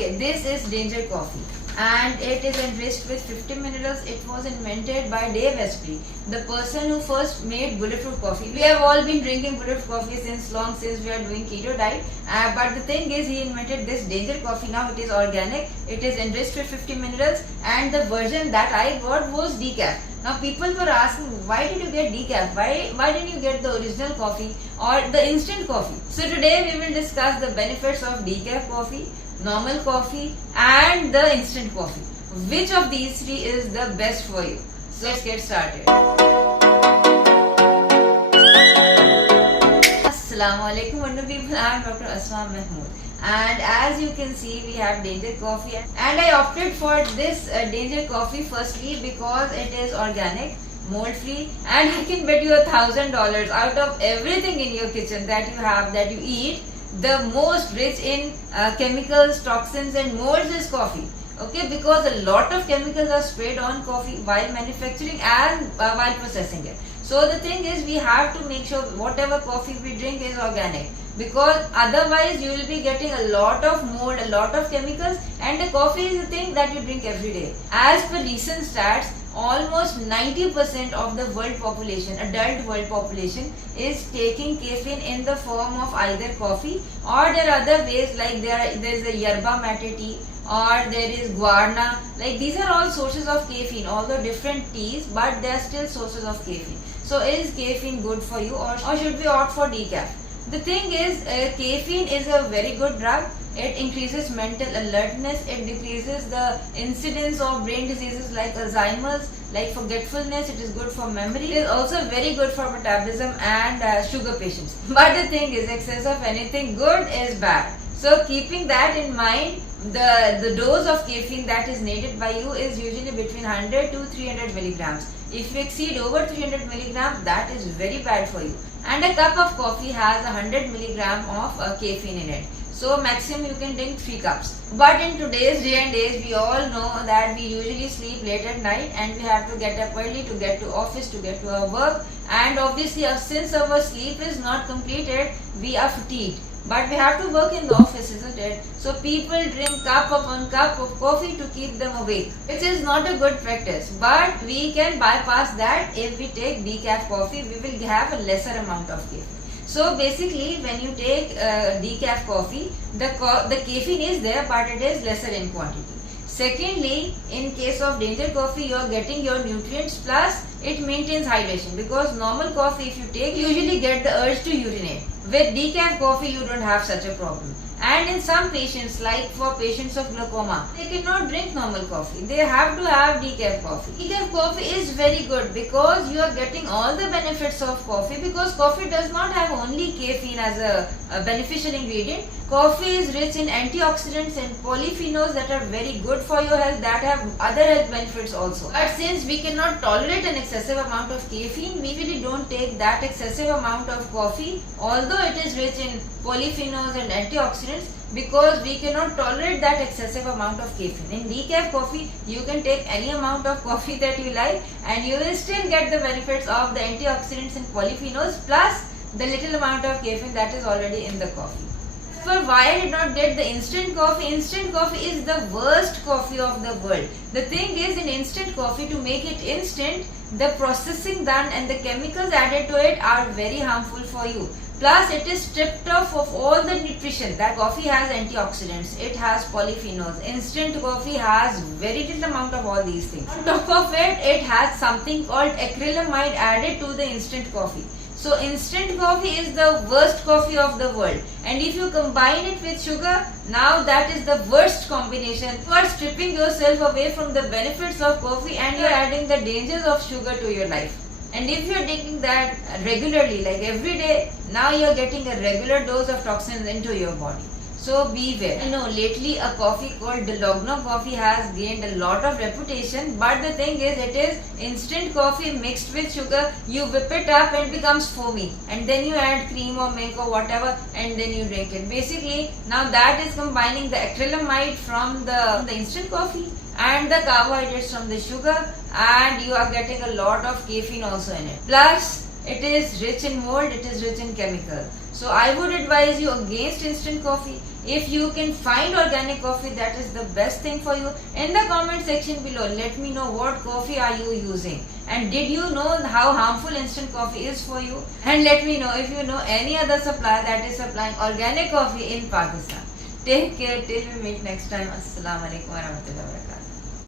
Okay, this is Danger Coffee and it is enriched with 50 minerals. It was invented by Dave Asprey, the person who first made bulletproof coffee. We have all been drinking bulletproof coffee since we are doing keto diet. But the thing is, he invented this Danger Coffee. Now it is organic. It is enriched with 50 minerals, and the version that I got was decaf. Now people were asking, why did you get decaf? Why didn't you get the original coffee or the instant coffee? So today we will discuss the benefits of decaf coffee, normal coffee and the instant coffee. Which of these three is the best for you? So let's get started. Assalamu alaikum wonderful people. I am Dr. Asma Mahmood. And as you can see, we have Danger Coffee, and I opted for this Danger Coffee firstly because it is organic, mold free, and I can bet you $1,000 out of everything in your kitchen that you have, that you eat, the most rich in chemicals, toxins and molds is coffee. Okay, because a lot of chemicals are sprayed on coffee while manufacturing and while processing it. So the thing is, we have to make sure whatever coffee we drink is organic, because otherwise you will be getting a lot of mold, a lot of chemicals, and the coffee is a thing that you drink every day. As per recent stats, almost 90% of the world population, adult world population, is taking caffeine in the form of either coffee or there are other ways, like there is a yerba mate tea or there is guarana. Like these are all sources of caffeine, although different teas, but they are still sources of caffeine. So is caffeine good for you, or should we opt for decaf? The thing is, caffeine is a very good drug. It increases mental alertness, it decreases the incidence of brain diseases like Alzheimer's, like forgetfulness. It is good for memory. It is also very good for metabolism and sugar patients. But the thing is, excess of anything good is bad. So keeping that in mind, the dose of caffeine that is needed by you is usually between 100 to 300 milligrams. If you exceed over 300 milligrams, that is very bad for you. And a cup of coffee has 100 milligram of caffeine in it. So maximum you can drink 3 cups. But in today's day and age, we all know that we usually sleep late at night and we have to get up early to get to office, to get to our work. And obviously, since our sleep is not completed, we are fatigued. But we have to work in the office, isn't it? So people drink cup upon cup of coffee to keep them awake, which is not a good practice. But we can bypass that. If we take decaf coffee, we will have a lesser amount of caffeine. So basically, when you take decaf coffee, the caffeine is there, but it is lesser in quantity. Secondly, in case of Danger Coffee, you are getting your nutrients, plus it maintains hydration, because normal coffee, if you take, you usually get the urge to urinate. With decaf coffee, you don't have such a problem. And in some patients, like for patients of glaucoma, they cannot drink normal coffee. They have to have decaf coffee. Decaf coffee is very good because you are getting all the benefits of coffee, because coffee does not have only caffeine as a beneficial ingredient. Coffee is rich in antioxidants and polyphenols that are very good for your health, that have other health benefits also. But since we cannot tolerate an excessive amount of caffeine, we really don't take that excessive amount of coffee, although it is rich in polyphenols and antioxidants, because we cannot tolerate that excessive amount of caffeine. In decaf coffee, you can take any amount of coffee that you like and you will still get the benefits of the antioxidants and polyphenols, plus the little amount of caffeine that is already in the coffee. For why I did not get the instant coffee is the worst coffee of the world. The thing is, in instant coffee, to make it instant, the processing done and the chemicals added to it are very harmful for you. Plus, it is stripped off of all the nutrition. That coffee has antioxidants, it has polyphenols. Instant coffee has very little amount of all these things. On top of it, it has something called acrylamide added to the instant coffee. So instant coffee is the worst coffee of the world, and if you combine it with sugar, now that is the worst combination. You are stripping yourself away from the benefits of coffee and you are adding the dangers of sugar to your life. And if you are taking that regularly, like every day, now you are getting a regular dose of toxins into your body. So beware. I know lately a coffee called Delogno coffee has gained a lot of reputation, but the thing is, it is instant coffee mixed with sugar. You whip it up and it becomes foamy, and then you add cream or milk or whatever, and then you drink it. Basically, now that is combining the acrylamide from the instant coffee and the carbohydrates from the sugar, and you are getting a lot of caffeine also in it. Plus, it is rich in mold, it is rich in chemical. So I would advise you against instant coffee. If you can find organic coffee, that is the best thing for you. In the comment section below, let me know what coffee are you using, and did you know how harmful instant coffee is for you? And let me know if you know any other supplier that is supplying organic coffee in Pakistan. Take care till we meet next time. Assalamu alaikum warahmatullahi wabarakatuh.